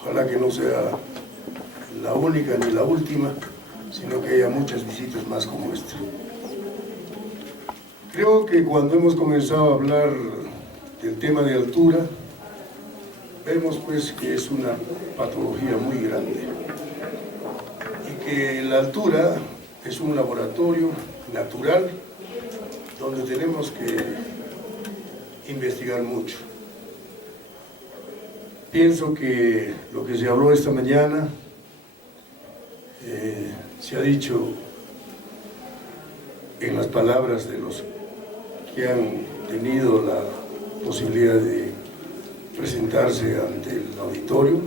Ojalá que no sea la única ni la última, sino que haya muchas visitas más como esta. Creo que cuando hemos comenzado a hablar del tema de altura, vemos pues que es una patología muy grande y que la altura es un laboratorio natural donde tenemos que investigar mucho. Pienso que lo que se habló esta mañana se ha dicho en las palabras de los que han tenido la posibilidad de presentarse ante el auditorio.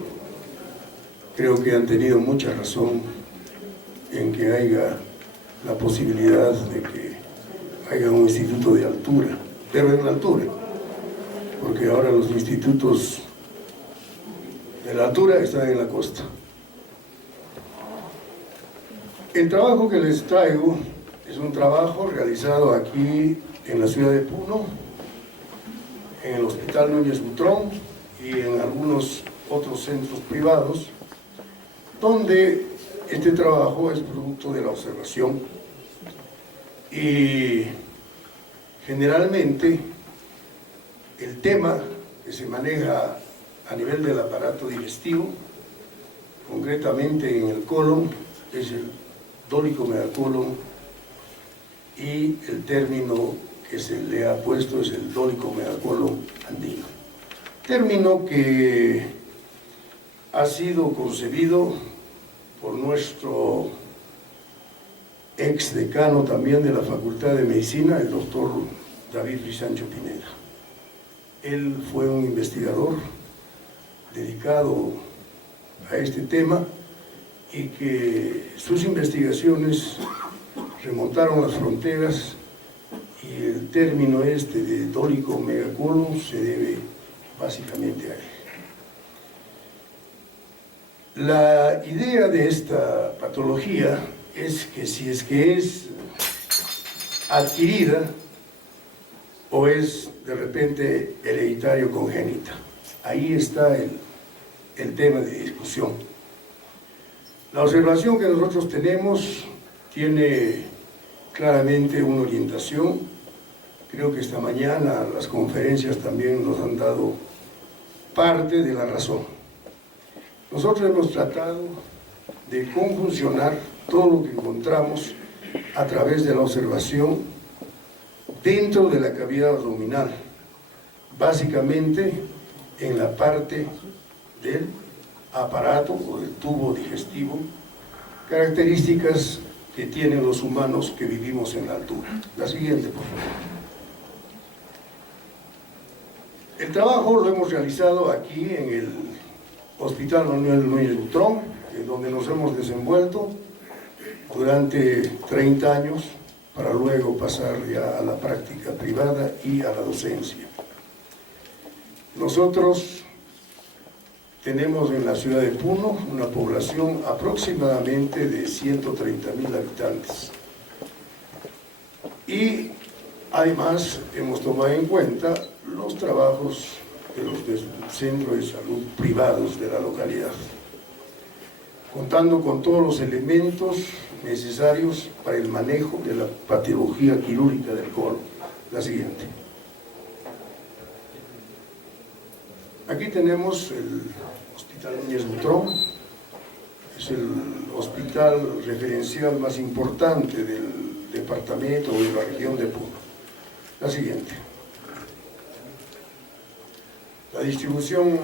Creo que han tenido mucha razón en que haya la posibilidad de que haya un instituto de altura, pero en la altura, porque ahora los institutos de la altura están en la costa. El trabajo que les traigo es un trabajo realizado aquí en la ciudad de Puno, en el Hospital Núñez Butrón y en algunos otros centros privados, donde este trabajo es producto de la observación y generalmente el tema que se maneja a nivel del aparato digestivo, concretamente en el colon, es el dólico megacolon, y el término que se le ha puesto es el dólico megacolon andino. Término que ha sido concebido por nuestro ex decano también de la Facultad de Medicina, el doctor David Risancho Pineda. Él fue un investigador dedicado a este tema y que sus investigaciones remontaron las fronteras y el término este de dólico megacolon se debe básicamente a él. La idea de esta patología es que si es que es adquirida o es de repente hereditario congénita. Ahí está el tema de discusión. La observación que nosotros tenemos tiene claramente una orientación. Creo que esta mañana las conferencias también nos han dado parte de la razón. Nosotros hemos tratado de conjuncionar todo lo que encontramos a través de la observación dentro de la cavidad abdominal, básicamente en la parte del aparato o del tubo digestivo, características que tienen los humanos que vivimos en la altura. La siguiente, por favor. El trabajo lo hemos realizado aquí en el Hospital Manuel Núñez Butrón, en donde nos hemos desenvuelto durante 30 años para luego pasar ya a la práctica privada y a la docencia. Nosotros tenemos en la ciudad de Puno una población aproximadamente de 130.000 habitantes. Y además hemos tomado en cuenta los trabajos de los centros de salud privados de la localidad, contando con todos los elementos necesarios para el manejo de la patología quirúrgica del colon. La siguiente. Aquí tenemos el Hospital Núñez Butrón, es el hospital referencial más importante del departamento o de la región de Puno. La siguiente. La distribución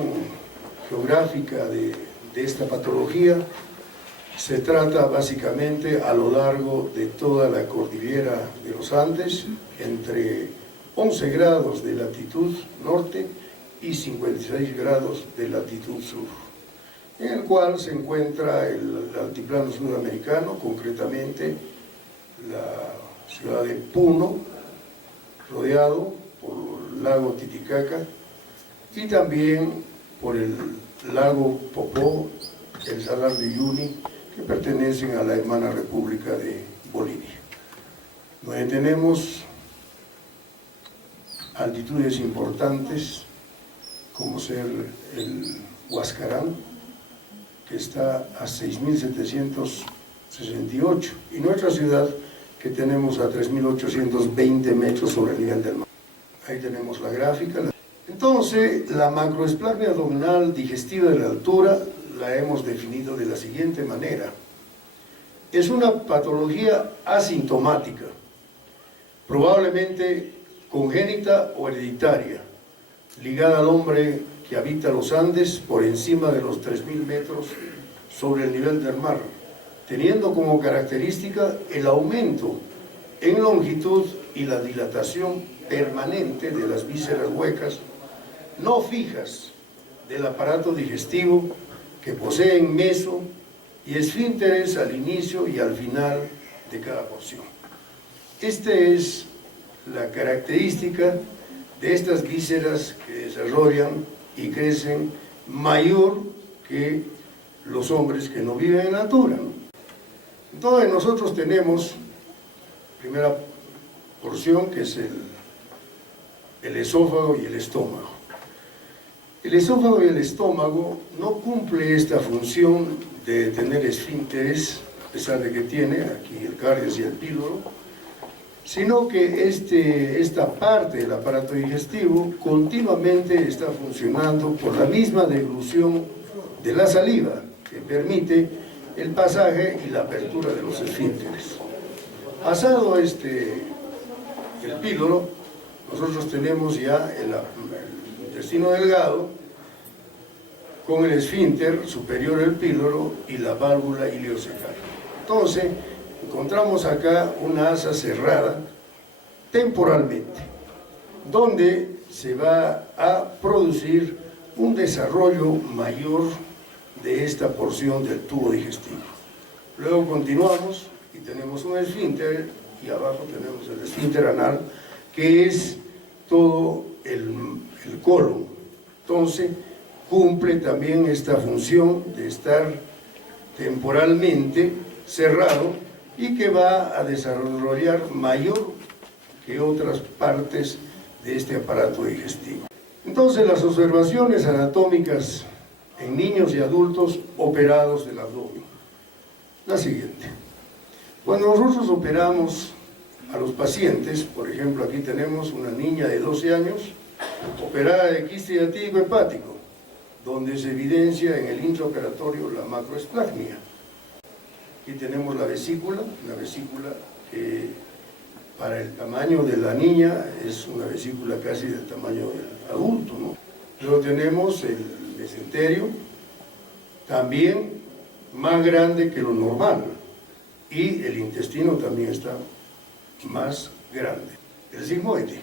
geográfica de esta patología se trata básicamente a lo largo de toda la cordillera de los Andes, entre 11 grados de latitud norte y 56 grados de latitud sur, en el cual se encuentra el altiplano sudamericano, concretamente la ciudad de Puno, rodeado por el lago Titicaca y también por el lago Popó, el Salar de Uyuni, que pertenecen a la hermana República de Bolivia, donde tenemos altitudes importantes como ser el Huascarán, que está a 6.768, y nuestra ciudad, que tenemos a 3.820 metros sobre el nivel del mar. Ahí tenemos la gráfica. Entonces, la macroesplasmia abdominal digestiva de la altura la hemos definido de la siguiente manera. Es una patología asintomática, probablemente congénita o hereditaria, ligada al hombre que habita los Andes por encima de los 3.000 metros sobre el nivel del mar, teniendo como característica el aumento en longitud y la dilatación permanente de las vísceras huecas no fijas del aparato digestivo, que poseen meso y esfínteres al inicio y al final de cada porción. Esta es la característica de estas vísceras que desarrollan y crecen mayor que los hombres que no viven en la altura, ¿no? Entonces nosotros tenemos, primera porción, que es el esófago y el estómago. El esófago y el estómago no cumple esta función de tener esfínteres, a pesar de que tiene aquí el cardias y el píloro, sino que esta parte del aparato digestivo continuamente está funcionando por la misma deglución de la saliva, que permite el pasaje y la apertura de los esfínteres. Pasado el píloro, nosotros tenemos ya el intestino delgado con el esfínter superior del píloro y la válvula ileocecal. Entonces, encontramos acá una asa cerrada temporalmente, donde se va a producir un desarrollo mayor de esta porción del tubo digestivo. Luego continuamos y tenemos un esfínter, y abajo tenemos el esfínter anal, que es todo el colon. Entonces, cumple también esta función de estar temporalmente cerrado y que va a desarrollar mayor que otras partes de este aparato digestivo. Entonces, las observaciones anatómicas en niños y adultos operados del abdomen. La siguiente. Cuando nosotros operamos a los pacientes, por ejemplo, aquí tenemos una niña de 12 años, operada de quiste hiatídico hepático, donde se evidencia en el intraoperatorio la macroesplasmia. Aquí tenemos la vesícula, una vesícula que para el tamaño de la niña es una vesícula casi del tamaño del adulto, ¿no? Luego tenemos el mesenterio, también más grande que lo normal, y el intestino también está más grande. El sigmoide.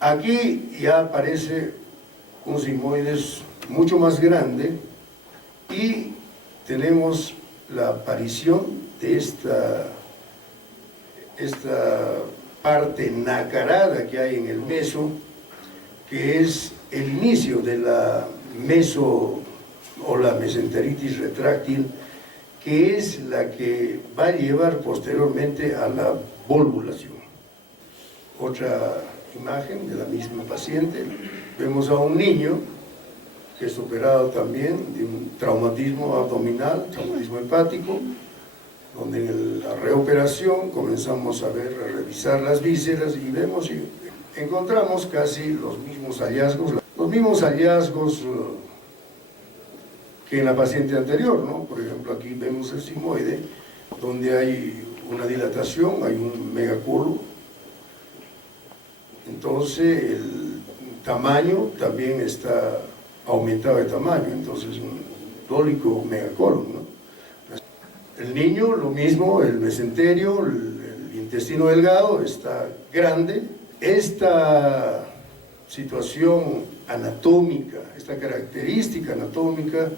Aquí ya aparece un sigmoides mucho más grande y tenemos la aparición de esta parte nacarada que hay en el meso, que es el inicio de la meso o la mesenteritis retráctil, que es la que va a llevar posteriormente a la volvulación. Otra imagen de la misma paciente, vemos a un niño que es operado también de un traumatismo abdominal, traumatismo hepático, donde en la reoperación comenzamos a revisar las vísceras y vemos y encontramos casi los mismos hallazgos que en la paciente anterior, ¿no? Por ejemplo, aquí vemos el sigmoide, donde hay una dilatación, hay un megacolon. Entonces el tamaño también está aumentado de tamaño, entonces un dólico megacolon, ¿no? El niño, lo mismo, el mesenterio, el intestino delgado está grande. Esta situación anatómica, esta característica anatómica,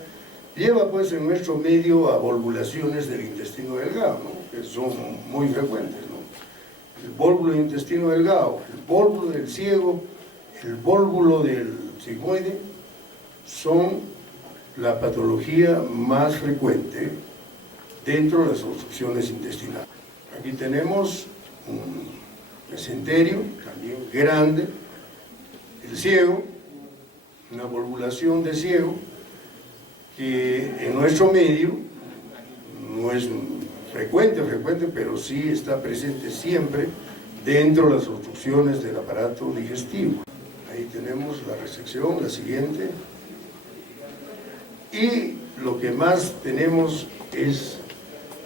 lleva pues en nuestro medio a volvulaciones del intestino delgado, ¿no? Que son muy frecuentes, ¿no? El vólvulo del intestino delgado, el vólvulo del ciego, el vólvulo del sigmoide, son la patología más frecuente dentro de las obstrucciones intestinales. Aquí tenemos un mesenterio, también grande, el ciego, una volvulación de ciego, que en nuestro medio no es frecuente, pero sí está presente siempre dentro de las obstrucciones del aparato digestivo. Ahí tenemos la resección, la siguiente. Y lo que más tenemos es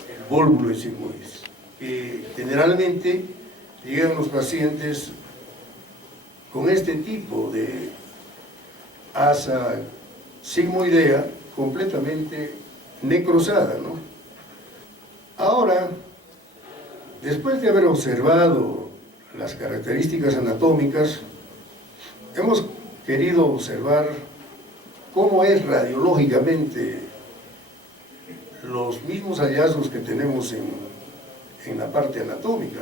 el vólvulo de sigmoides, que generalmente llegan los pacientes con este tipo de asa sigmoidea completamente necrosada, ¿no? Ahora, después de haber observado las características anatómicas, hemos querido observar cómo es radiológicamente los mismos hallazgos que tenemos en la parte anatómica.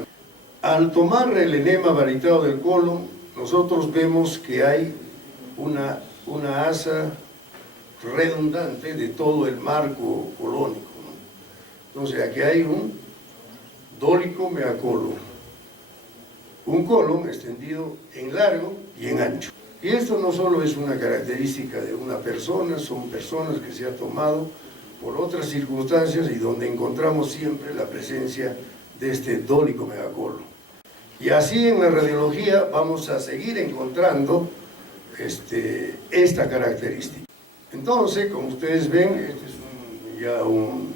Al tomar el enema varietado del colon, nosotros vemos que hay una asa redundante de todo el marco colónico, ¿no? Entonces aquí hay un dólico megacolon, un colon extendido en largo y en ancho. Y esto no solo es una característica de una persona, son personas que se ha tomado por otras circunstancias y donde encontramos siempre la presencia de este dólico megacolon. Y así en la radiología vamos a seguir encontrando esta característica. Entonces, como ustedes ven, esta es ya una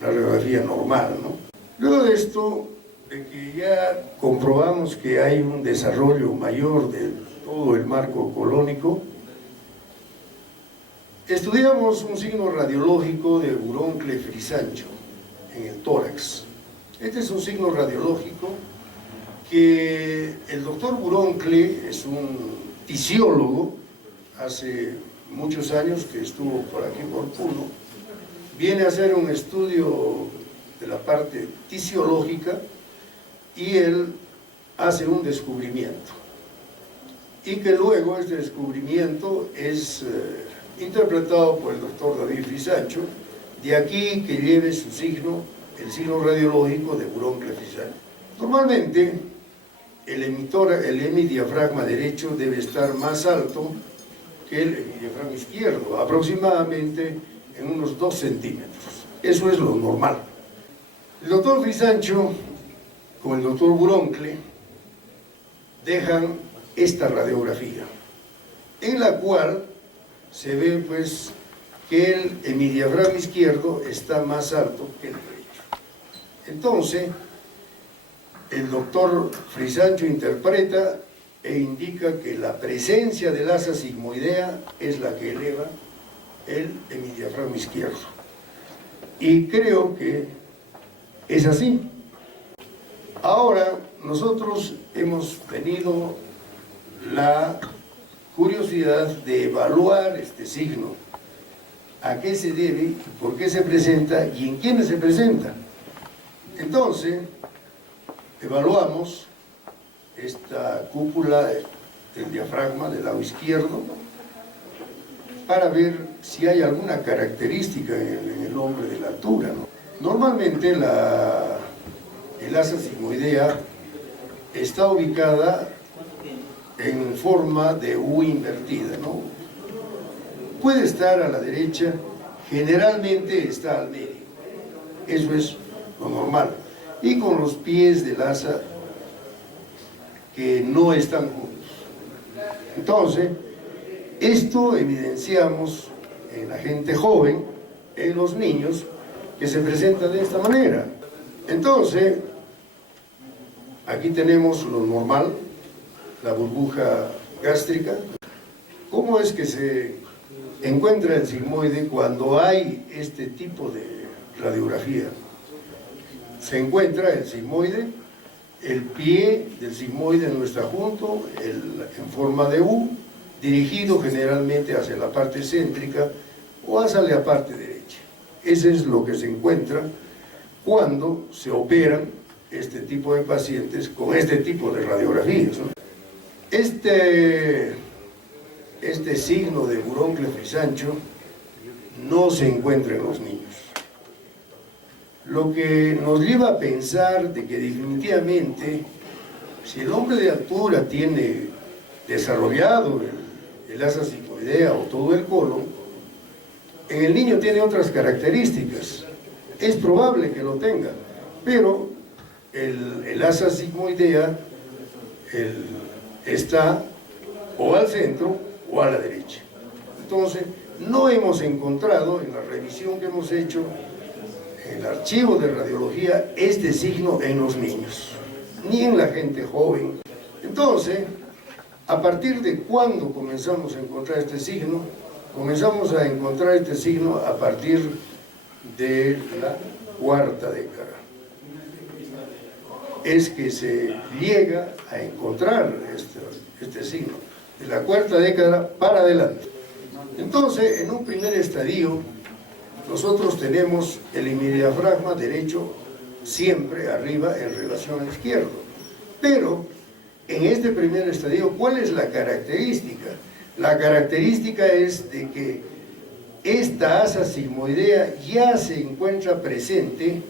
radiografía normal, ¿no? Luego de esto, de que ya comprobamos que hay un desarrollo mayor de todo el marco colónico, estudiamos un signo radiológico de Buroncle-Frisancho en el tórax. Este es un signo radiológico que el doctor Buroncle es un tisiólogo, hace muchos años que estuvo por aquí por Puno, viene a hacer un estudio de la parte tisiológica y él hace un descubrimiento. Y que luego este descubrimiento es interpretado por el doctor David Frisancho, de aquí que lleve su signo, el signo radiológico de Buroncle-Frisancho. Normalmente, el hemidiafragma derecho debe estar más alto que el hemidiafragma izquierdo, aproximadamente en unos 2 centímetros. Eso es lo normal. El doctor Frisancho con el doctor Buroncle dejan esta radiografía, en la cual se ve pues que el hemidiafragma izquierdo está más alto que el derecho. Entonces, el doctor Frisancho interpreta e indica que la presencia del asa sigmoidea es la que eleva el hemidiafragma izquierdo. Y creo que es así. Ahora, nosotros hemos tenido la curiosidad de evaluar este signo, a qué se debe, por qué se presenta y en quiénes se presenta. Entonces, evaluamos esta cúpula del diafragma del lado izquierdo para ver si hay alguna característica en el hombre de la altura, ¿no? Normalmente el asa sigmoidea está ubicada en forma de U invertida, ¿no? Puede estar a la derecha, generalmente está al medio. Eso es lo normal. Y con los pies del asa que no están juntos. Entonces, esto evidenciamos en la gente joven, en los niños, que se presenta de esta manera. Entonces, aquí tenemos lo normal, la burbuja gástrica. ¿Cómo es que se encuentra el sigmoide cuando hay este tipo de radiografía? Se encuentra el sigmoide, el pie del sigmoide no está junto, en forma de U, dirigido generalmente hacia la parte céntrica o hacia la parte derecha. Eso es lo que se encuentra cuando se operan este tipo de pacientes con este tipo de radiografías, ¿no? Este signo de Buroncle-Frisancho no se encuentra en los niños. Lo que nos lleva a pensar de que definitivamente, si el hombre de altura tiene desarrollado el asa sigmoidea o todo el colon, En el niño tiene otras características, es probable que lo tenga, pero el asa sigmoidea está o al centro o a la derecha. Entonces, no hemos encontrado en la revisión que hemos hecho en el archivo de radiología este signo en los niños, ni en la gente joven. Entonces, ¿a partir de cuándo comenzamos a encontrar este signo? Comenzamos a encontrar este signo a partir de la cuarta década. Es que se llega a encontrar este signo, de la cuarta década para adelante. Entonces, en un primer estadio, nosotros tenemos el hemidiafragma derecho siempre arriba en relación al izquierdo. Pero, en este primer estadio, ¿cuál es la característica? La característica es de que esta asa sigmoidea ya se encuentra presente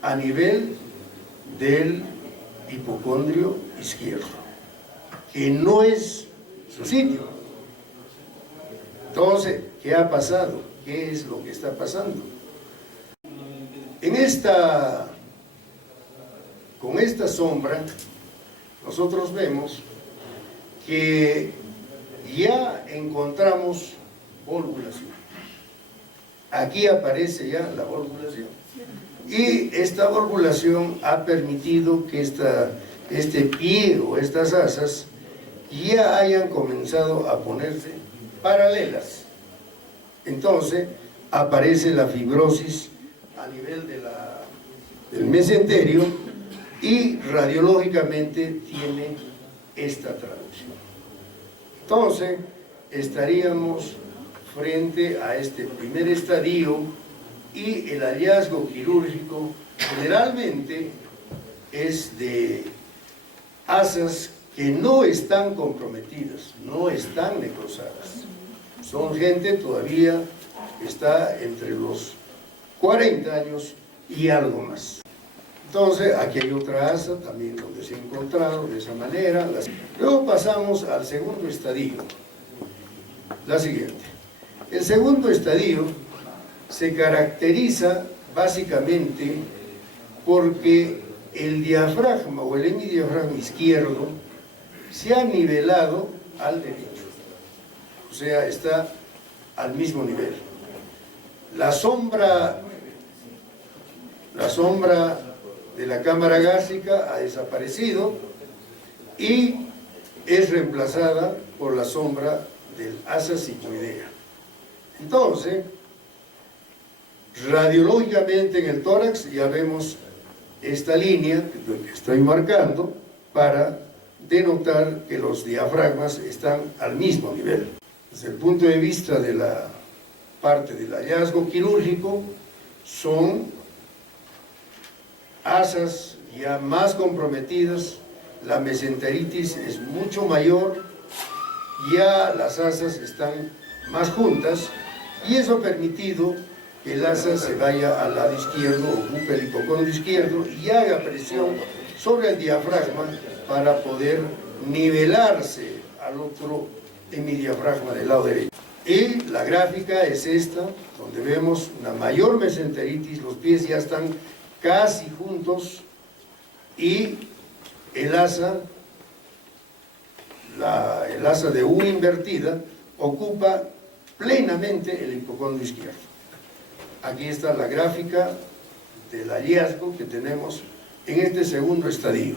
a nivel del hipocondrio izquierdo, que no es su sitio. Entonces, ¿qué ha pasado? ¿Qué es lo que está pasando? Con esta sombra, nosotros vemos que ya encontramos volvulación. Aquí aparece ya la volvulación. Y esta volvulación ha permitido que este pie o estas asas ya hayan comenzado a ponerse paralelas. Entonces aparece la fibrosis a nivel del mesenterio y radiológicamente tiene esta traducción. Entonces estaríamos frente a este primer estadio y el hallazgo quirúrgico generalmente es de asas que no están comprometidas, no están necrosadas. Son gente todavía que está entre los 40 años y algo más. Entonces, aquí hay otra asa también donde se ha encontrado de esa manera. Luego pasamos al segundo estadio, la siguiente. El segundo estadio se caracteriza básicamente porque el diafragma o el hemidiafragma izquierdo se ha nivelado al derecho, o sea, está al mismo nivel. La sombra de la cámara gástrica ha desaparecido y es reemplazada por la sombra del asa sigmoidea. Entonces, radiológicamente en el tórax ya vemos esta línea que estoy marcando para denotar que los diafragmas están al mismo nivel. Desde el punto de vista de la parte del hallazgo quirúrgico, son asas ya más comprometidas, la mesenteritis es mucho mayor, ya las asas están más juntas y eso ha permitido que el asa se vaya al lado izquierdo, ocupe el hipocondrio izquierdo y haga presión sobre el diafragma para poder nivelarse al otro hemidiafragma del lado derecho. Y la gráfica es esta, donde vemos una mayor mesenteritis, los pies ya están casi juntos y el asa de U invertida ocupa plenamente el hipocondrio izquierdo. Aquí está la gráfica del hallazgo que tenemos en este segundo estadio.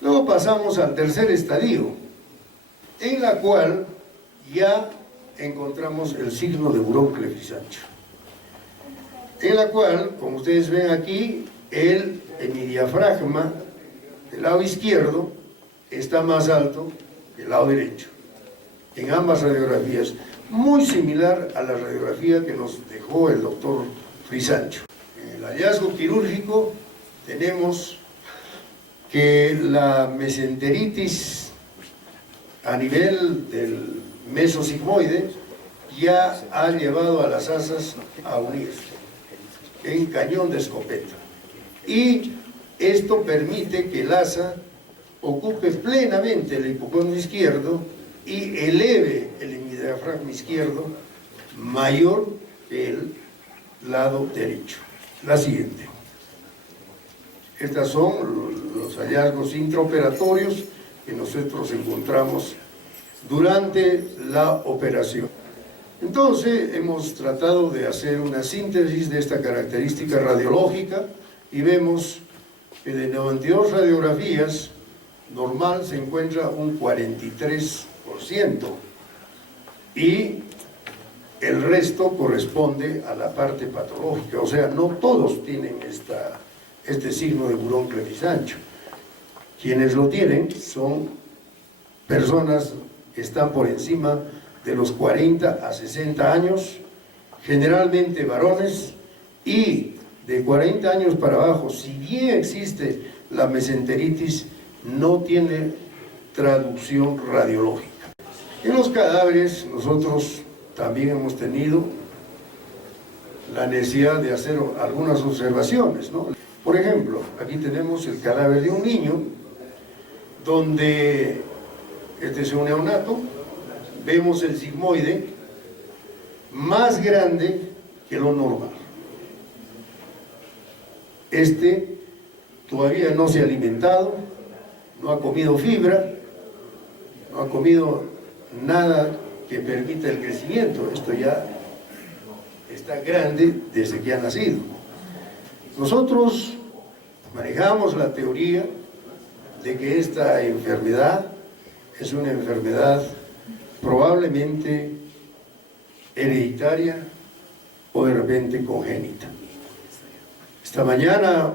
Luego pasamos al tercer estadio, en la cual ya encontramos el signo de Burón-Clefis-Sancho, en la cual, como ustedes ven aquí, el hemidiafragma del lado izquierdo está más alto que el lado derecho, en ambas radiografías, muy similar a la radiografía que nos dejó el doctor Frisancho. En el hallazgo quirúrgico tenemos que la mesenteritis a nivel del mesosigmoide ya ha llevado a las asas a unirse en cañón de escopeta. Y esto permite que el asa ocupe plenamente el hipocondrio izquierdo y eleve el hemidiafragma izquierdo mayor el lado derecho. La siguiente. Estos son los hallazgos intraoperatorios que nosotros encontramos durante la operación. Entonces, hemos tratado de hacer una síntesis de esta característica radiológica y vemos que de 92 radiografías, normal se encuentra un 43% y el resto corresponde a la parte patológica, o sea, no todos tienen este signo de burón Clevis-Ancho. Quienes lo tienen son personas que están por encima de los 40 a 60 años, generalmente varones, y de 40 años para abajo, si bien existe la mesenteritis, no tiene traducción radiológica. En los cadáveres nosotros también hemos tenido la necesidad de hacer algunas observaciones, ¿no? Por ejemplo, aquí tenemos el cadáver de un niño, donde este es un neonato, vemos el sigmoide más grande que lo normal. Este todavía no se ha alimentado, no ha comido fibra, no ha comido nada que permita el crecimiento. Esto ya está grande desde que ha nacido. Nosotros manejamos la teoría de que esta enfermedad es una enfermedad probablemente hereditaria o de repente congénita. Esta mañana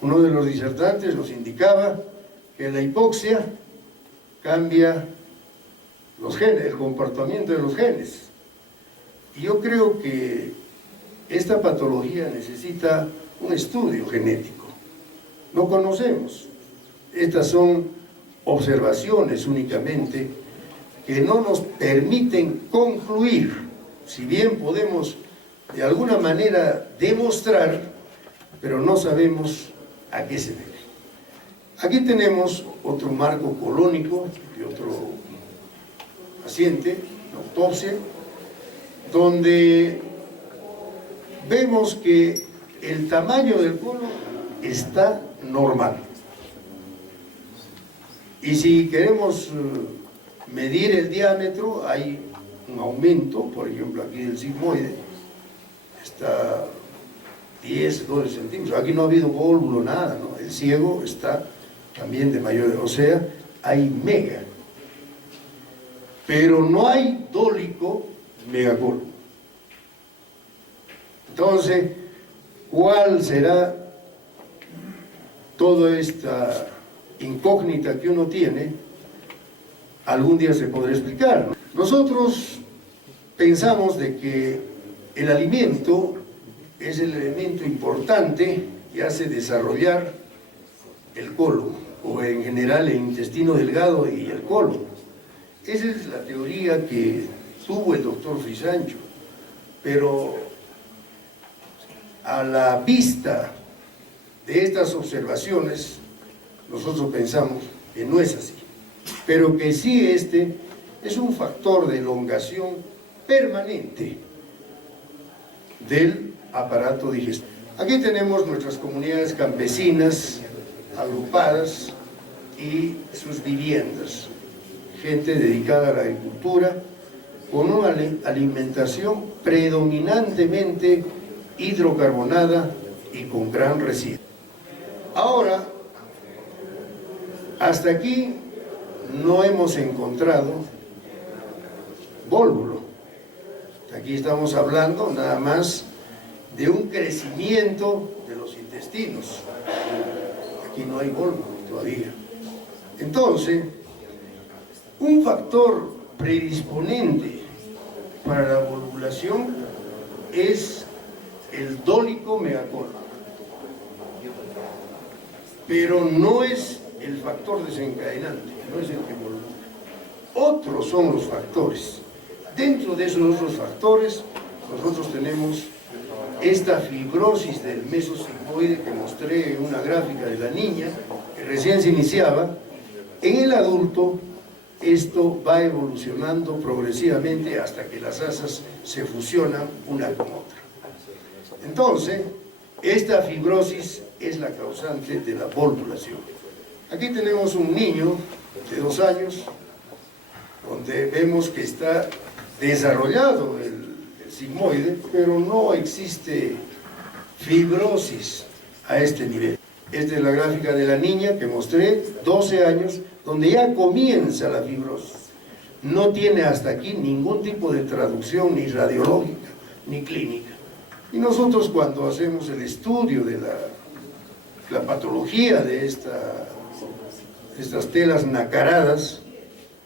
uno de los disertantes nos indicaba que la hipoxia cambia los genes, el comportamiento de los genes. Y yo creo que esta patología necesita un estudio genético. No conocemos. Estas son observaciones únicamente que no nos permiten concluir, si bien podemos de alguna manera demostrar, pero no sabemos a qué se debe. Aquí tenemos otro marco colónico de otro paciente, una autopsia, donde vemos que el tamaño del colon está normal. Y si queremos medir el diámetro, hay un aumento, por ejemplo aquí del sigmoide, está 10, 12 centímetros. Aquí no ha habido vólvulo, nada, ¿no? El ciego está también de mayor, o sea, hay mega. Pero no hay dólico megacolo. Entonces, ¿cuál será toda esta incógnita que uno tiene? Algún día se podrá explicar, ¿no? Nosotros pensamos de que el alimento es el elemento importante que hace desarrollar el colon, o en general el intestino delgado y el colon. Esa es la teoría que tuvo el doctor Clevis-Ancho, pero a la vista de estas observaciones, nosotros pensamos que no es así, pero que sí este es un factor de elongación permanente del aparato digestivo. Aquí tenemos nuestras comunidades campesinas agrupadas y sus viviendas, gente dedicada a la agricultura, con una alimentación predominantemente hidrocarbonada y con gran residuo. Ahora, hasta aquí no hemos encontrado vólvulo. Aquí estamos hablando nada más de un crecimiento de los intestinos. Aquí no hay vólvulo todavía. Entonces, un factor predisponente para la volvulación es el dólico megacolon, pero no es el factor desencadenante, no es el que volvula. Otros son los factores. Dentro de esos otros factores, nosotros tenemos esta fibrosis del mesosigmoide que mostré en una gráfica de la niña, que recién se iniciaba. En el adulto esto va evolucionando progresivamente hasta que las asas se fusionan una con otra. Entonces, esta fibrosis es la causante de la volvulación. Aquí tenemos un niño de 2 años, donde vemos que está desarrollado el sigmoide, pero no existe fibrosis a este nivel. Esta es la gráfica de la niña que mostré, 12 años, donde ya comienza la fibrosis. No tiene hasta aquí ningún tipo de traducción, ni radiológica, ni clínica. Y nosotros cuando hacemos el estudio de la patología de estas telas nacaradas,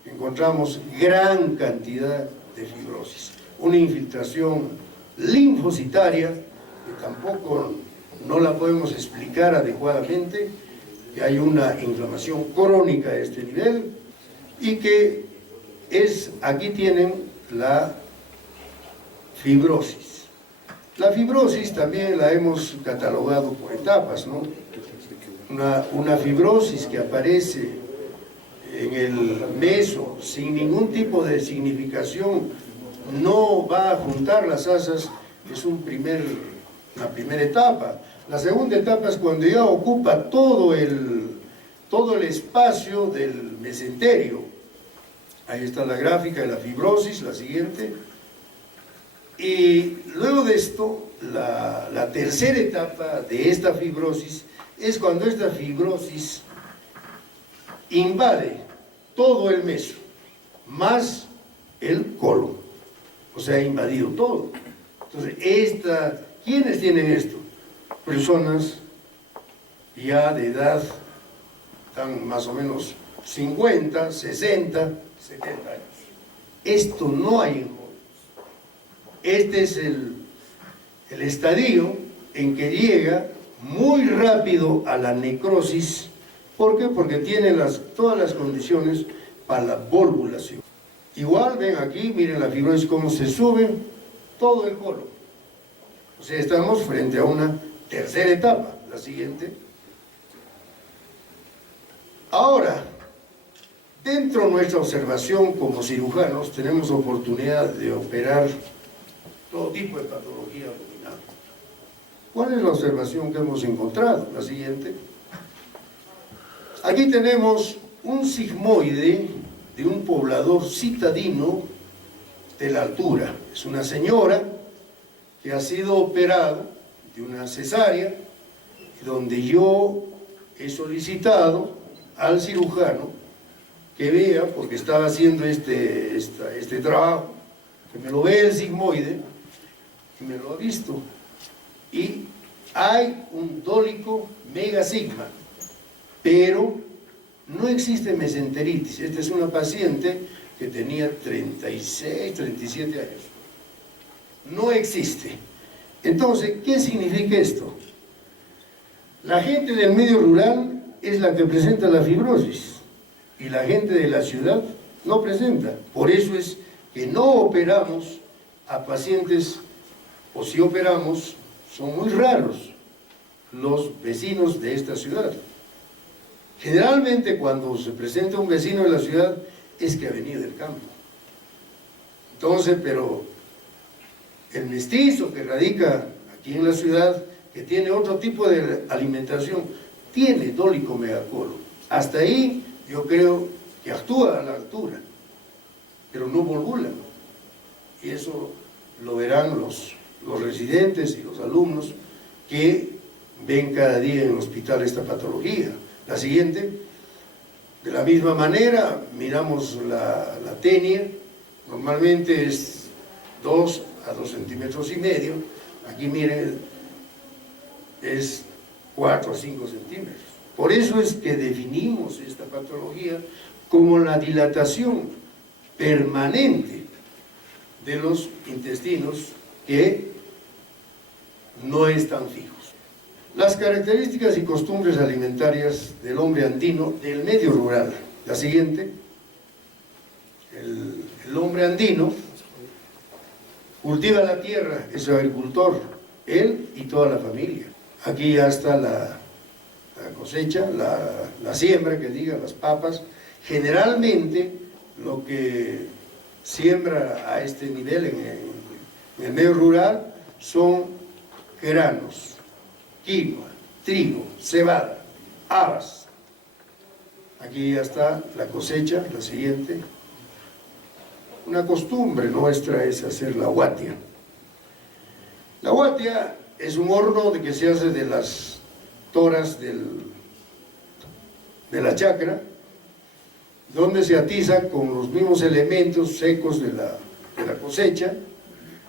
encontramos gran cantidad de fibrosis. Una infiltración linfocitaria que tampoco no la podemos explicar adecuadamente, que hay una inflamación crónica a este nivel y que aquí tienen la fibrosis. La fibrosis también la hemos catalogado por etapas, ¿no? Una fibrosis que aparece en el meso sin ningún tipo de significación, no va a juntar las asas, es una primera etapa. La segunda etapa es cuando ya ocupa todo el espacio del mesenterio. Ahí está la gráfica de la fibrosis, la siguiente. Y luego de esto, la tercera etapa de esta fibrosis es cuando esta fibrosis invade todo el meso, más el colon. O sea, ha invadido todo. Entonces, ¿quiénes tienen esto? Personas ya de edad, están más o menos 50, 60, 70 años. Esto no hay en jóvenes. Este es el estadio en que llega muy rápido a la necrosis. ¿Por qué? Porque tiene todas las condiciones para la volvulación. Igual, ven aquí, miren la fibrosis cómo se sube todo el colon. O sea, estamos frente a una tercera etapa, la siguiente. Ahora, dentro de nuestra observación como cirujanos, tenemos oportunidad de operar todo tipo de patología abdominal. ¿Cuál es la observación que hemos encontrado? La siguiente. Aquí tenemos un sigmoide de un poblador citadino de la altura. Es una señora que ha sido operada de una cesárea, donde yo he solicitado al cirujano que vea, porque estaba haciendo este trabajo, que me lo vea el sigmoide, y me lo ha visto. Y hay un dólico megasigma, pero no existe mesenteritis. Esta es una paciente que tenía 36, 37 años. No existe. Entonces, ¿qué significa esto? La gente del medio rural es la que presenta la fibrosis y la gente de la ciudad no presenta. Por eso es que no operamos a pacientes, o si operamos, son muy raros los vecinos de esta ciudad. Generalmente cuando se presenta un vecino de la ciudad es que ha venido del campo. Entonces, pero el mestizo que radica aquí en la ciudad, que tiene otro tipo de alimentación, tiene dólico megacolon. Hasta ahí yo creo que actúa a la altura, pero no volvula. Y eso lo verán los residentes y los alumnos que ven cada día en el hospital esta patología. La siguiente, de la misma manera, miramos la tenia, normalmente es 2 a 2,5 centímetros. Aquí miren, es 4 a 5 centímetros. Por eso es que definimos esta patología como la dilatación permanente de los intestinos que no están fijos. Las características y costumbres alimentarias del hombre andino del medio rural. La siguiente, el hombre andino cultiva la tierra, es agricultor, él y toda la familia. Aquí ya está la cosecha, la siembra, que diga, las papas. Generalmente lo que siembra a este nivel en el medio rural son granos, quinoa, trigo, cebada, habas. Aquí ya está la cosecha, la siguiente. Una costumbre nuestra es hacer la huatia. La huatia es un horno que se hace de las toras de la chacra, donde se atiza con los mismos elementos secos de la cosecha,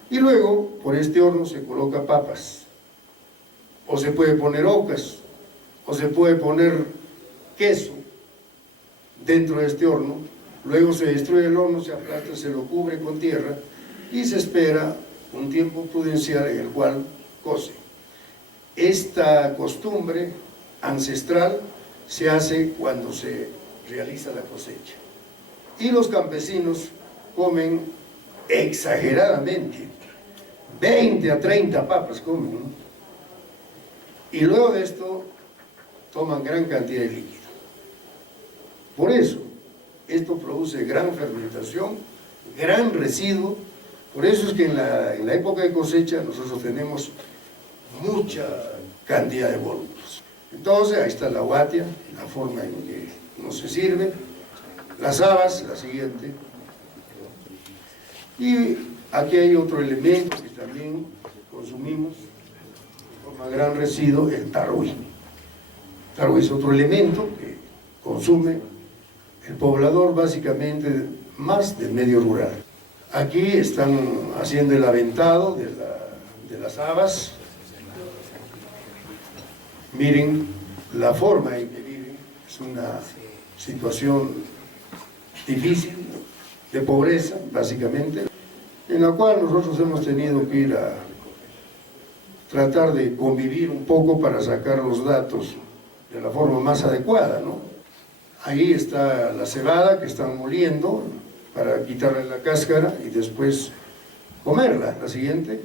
y luego por este horno se coloca papas, o se puede poner ocas, o se puede poner queso dentro de este horno. Luego se destruye el horno, se aplasta, se lo cubre con tierra y se espera un tiempo prudencial en el cual cose. Esta costumbre ancestral se hace cuando se realiza la cosecha. Y los campesinos comen exageradamente, 20 a 30 papas comen, ¿no? Y luego de esto toman gran cantidad de líquido. Por eso, esto produce gran fermentación, gran residuo. Por eso es que en la época de cosecha nosotros tenemos mucha cantidad de volúmenes. Entonces, ahí está la huatia, la forma en que nos se sirve. Las habas, la siguiente. Y aquí hay otro elemento que también consumimos, forma gran residuo, el tarwi. El tarwi es otro elemento que consume el poblador básicamente más del medio rural. Aquí están haciendo el aventado de las habas. Miren la forma en que viven, es una situación difícil, de pobreza básicamente, en la cual nosotros hemos tenido que ir a tratar de convivir un poco para sacar los datos de la forma más adecuada, ¿no? Ahí está la cebada que están moliendo para quitarle la cáscara y después comerla. La siguiente.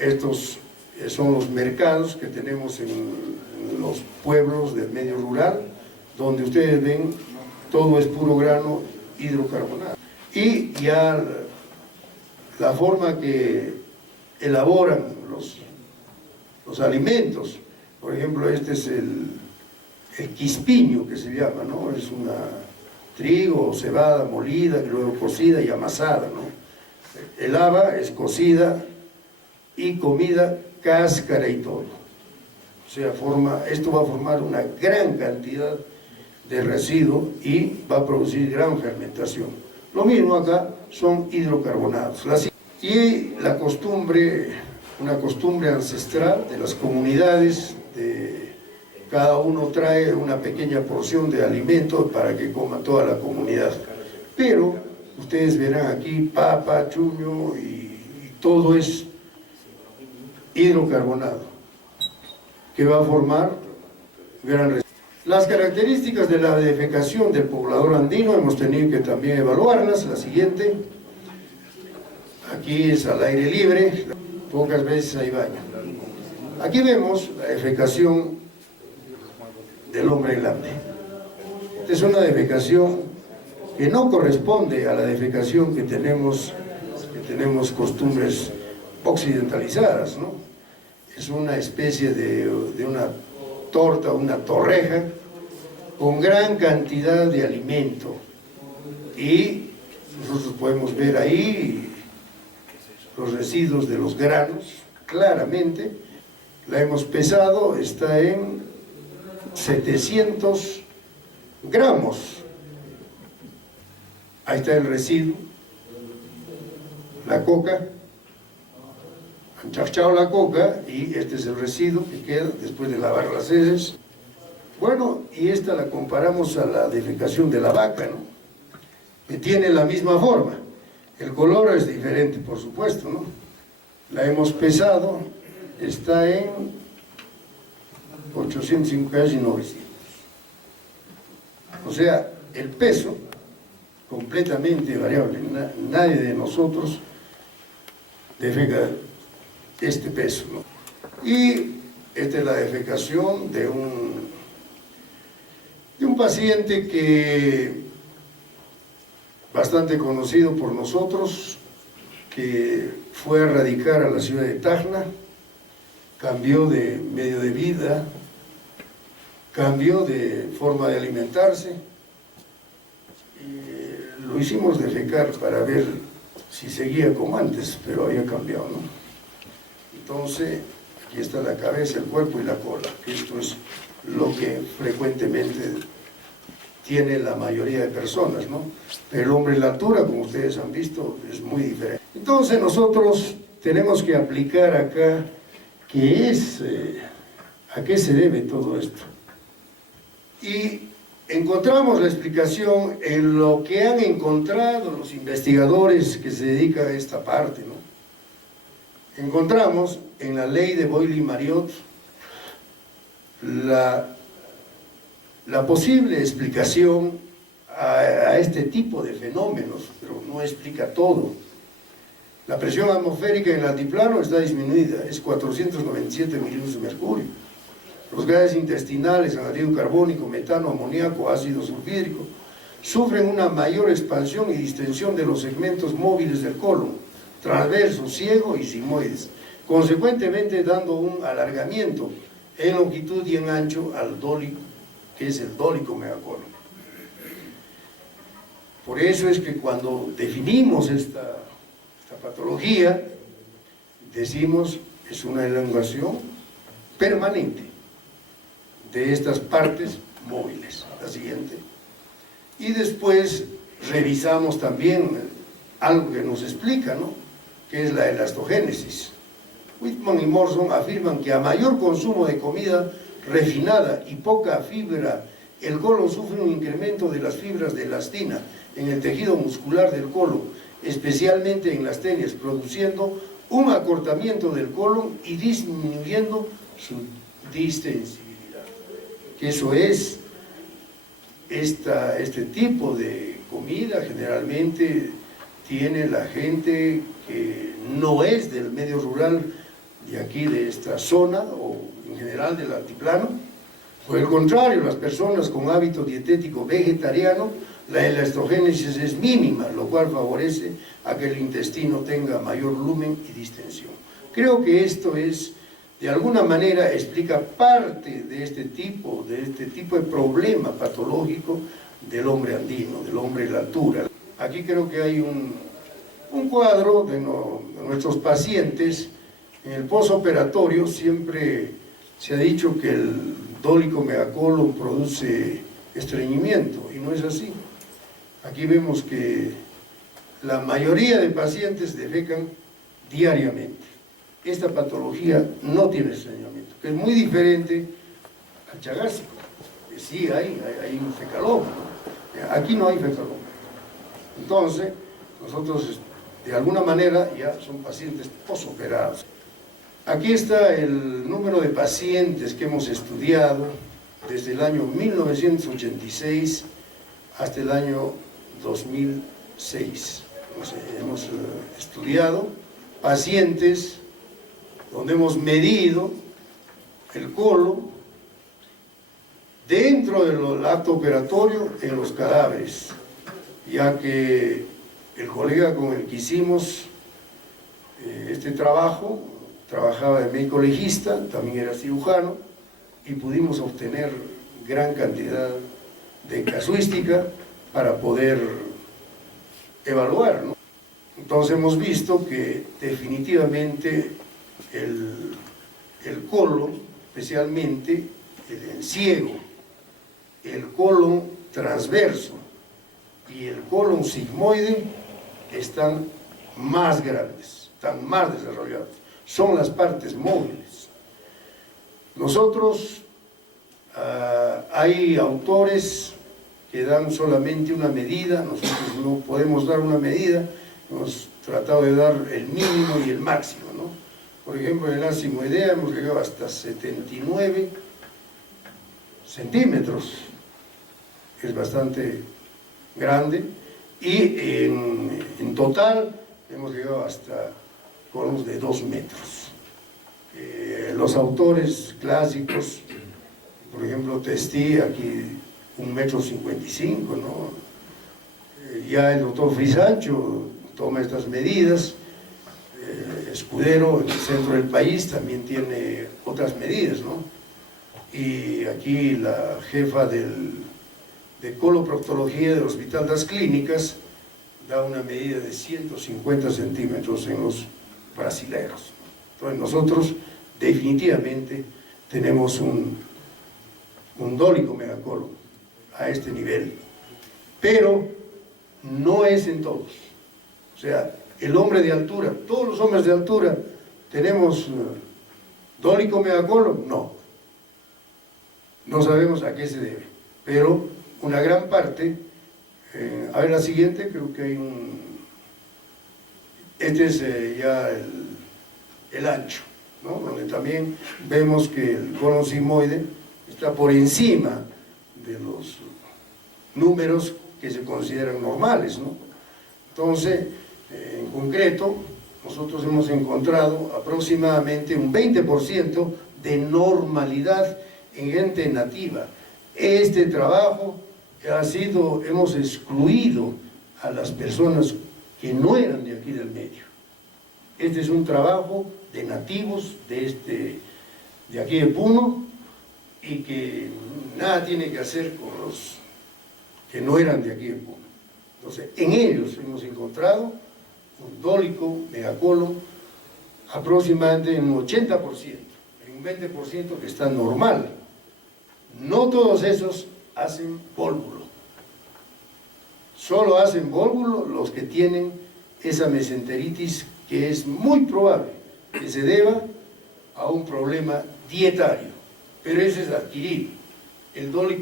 Estos son los mercados que tenemos en los pueblos del medio rural, donde ustedes ven todo es puro grano hidrocarbonado. Y ya la forma que elaboran los alimentos, por ejemplo, este es el quispiño que se llama, ¿no? Es una trigo o cebada molida, luego cocida y amasada, ¿no? El haba es cocida y comida cáscara y todo. O sea, esto va a formar una gran cantidad de residuo y va a producir gran fermentación. Lo mismo acá son hidrocarbonados. Y la costumbre, una costumbre ancestral de las comunidades, cada uno trae una pequeña porción de alimento para que coma toda la comunidad. Pero ustedes verán aquí papa, chuño y todo es hidrocarbonado, que va a formar gran residuo. Las características de la defecación del poblador andino hemos tenido que también evaluarlas. La siguiente. Aquí es al aire libre, pocas veces hay baño. Aquí vemos la defecación del hombre grande. Esta es una defecación que no corresponde a la defecación que tenemos costumbres occidentalizadas, ¿no? Es una especie de una torta, una torreja con gran cantidad de alimento, y nosotros podemos ver ahí los residuos de los granos claramente. La hemos pesado, está en 700 gramos. Ahí está el residuo, la coca, han chachado la coca y este es el residuo que queda después de lavar las heces. Bueno, y esta la comparamos a la defecación de la vaca, ¿no? Que tiene la misma forma. El color es diferente, por supuesto, ¿no? La hemos pesado, está en 850, casi 900. O sea, el peso completamente variable. Nadie de nosotros defeca este peso, ¿no? Y esta es la defecación de un paciente que bastante conocido por nosotros, que fue a radicar a la ciudad de Tacna, cambió de medio de vida, cambió de forma de alimentarse, y lo hicimos defecar para ver si seguía como antes, pero había cambiado, ¿no? Entonces, aquí está la cabeza, el cuerpo y la cola, que esto es lo que frecuentemente tiene la mayoría de personas, ¿no? Pero el hombre en la altura, como ustedes han visto, es muy diferente. Entonces nosotros tenemos que aplicar acá qué es, a qué se debe todo esto. Y encontramos la explicación en lo que han encontrado los investigadores que se dedican a esta parte, ¿no? Encontramos en la ley de Boyle-Mariotte la posible explicación a este tipo de fenómenos, pero no explica todo. La presión atmosférica en el altiplano está disminuida, es 497 milímetros de mercurio. Los gases intestinales, anhídrido carbónico, metano, amoníaco, ácido sulfídrico, sufren una mayor expansión y distensión de los segmentos móviles del colon, transverso, ciego y sigmoides, consecuentemente dando un alargamiento en longitud y en ancho al dólico, que es el dólico megacolon. Por eso es que cuando definimos esta patología, decimos es una elongación permanente de estas partes móviles, la siguiente. Y después revisamos también algo que nos explica, ¿no?, que es la elastogénesis. Whitman y Morrison afirman que a mayor consumo de comida refinada y poca fibra, el colon sufre un incremento de las fibras de elastina en el tejido muscular del colon, especialmente en las tenias, produciendo un acortamiento del colon y disminuyendo su distensibilidad. Que eso es este tipo de comida generalmente tiene la gente que no es del medio rural de aquí, de esta zona, o en general del altiplano. Por el contrario, las personas con hábito dietético vegetariano, la elastogénesis es mínima, lo cual favorece a que el intestino tenga mayor lumen y distensión. Creo que esto es, de alguna manera, explica parte de este tipo de problema patológico del hombre andino, del hombre de la altura. Aquí creo que hay un cuadro de nuestros pacientes. En el posoperatorio siempre se ha dicho que el dólico megacolon produce estreñimiento, y no es así. Aquí vemos que la mayoría de pacientes defecan diariamente. Esta patología no tiene estreñimiento, que es muy diferente al chagásico, que sí hay un fecalómetro. Aquí no hay fecalómetro. Entonces, nosotros de alguna manera ya son pacientes posoperados. Aquí está el número de pacientes que hemos estudiado desde el año 1986 hasta el año 2006. Hemos estudiado pacientes donde hemos medido el colon dentro del acto operatorio en los cadáveres, ya que el colega con el que hicimos este trabajo trabajaba de médico legista, también era cirujano, y pudimos obtener gran cantidad de casuística para poder evaluar, ¿no? Entonces hemos visto que definitivamente el colon, especialmente el ciego, el colon transverso y el colon sigmoide están más grandes, están más desarrollados, son las partes móviles. Nosotros, hay autores que dan solamente una medida, nosotros no podemos dar una medida, hemos tratado de dar el mínimo y el máximo, ¿no? Por ejemplo, en el la sigmoidea hemos llegado hasta 79 centímetros, es bastante grande, y en total hemos llegado hasta conos de 2 metros. Los autores clásicos, por ejemplo Testi, aquí 1,55 m, ¿no? Ya el doctor Frisancho toma estas medidas. Escudero, en el centro del país, también tiene otras medidas, ¿no? Y aquí la jefa de coloproctología del Hospital das Clínicas da una medida de 150 centímetros en los brasileros. Entonces nosotros definitivamente tenemos un dólico megacolo a este nivel, pero no es en todos. O sea, el hombre de altura, todos los hombres de altura tenemos dólico megacolo, no sabemos a qué se debe, pero una gran parte, a ver la siguiente, creo que hay este es ya el ancho, ¿no? Donde también vemos que el cono sigmoide está por encima de los números que se consideran normales, ¿no? Entonces, en concreto, nosotros hemos encontrado aproximadamente un 20% de normalidad en gente nativa. Este trabajo hemos excluido a las personas que no eran de aquí del medio. Este es un trabajo de nativos de aquí de Puno, y que nada tiene que hacer con los que no eran de aquí de Puno. Entonces, en ellos hemos encontrado un dólico megacolo aproximadamente en un 80%, en un 20% que está normal. No todos esos hacen vólvulo. Solo hacen vólvulo los que tienen esa mesenteritis, que es muy probable que se deba a un problema dietario, pero ese es adquirido.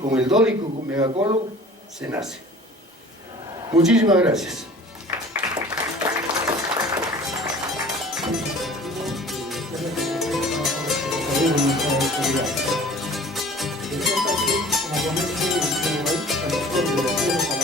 Con el dólico megacolo se nace. Muchísimas gracias. Como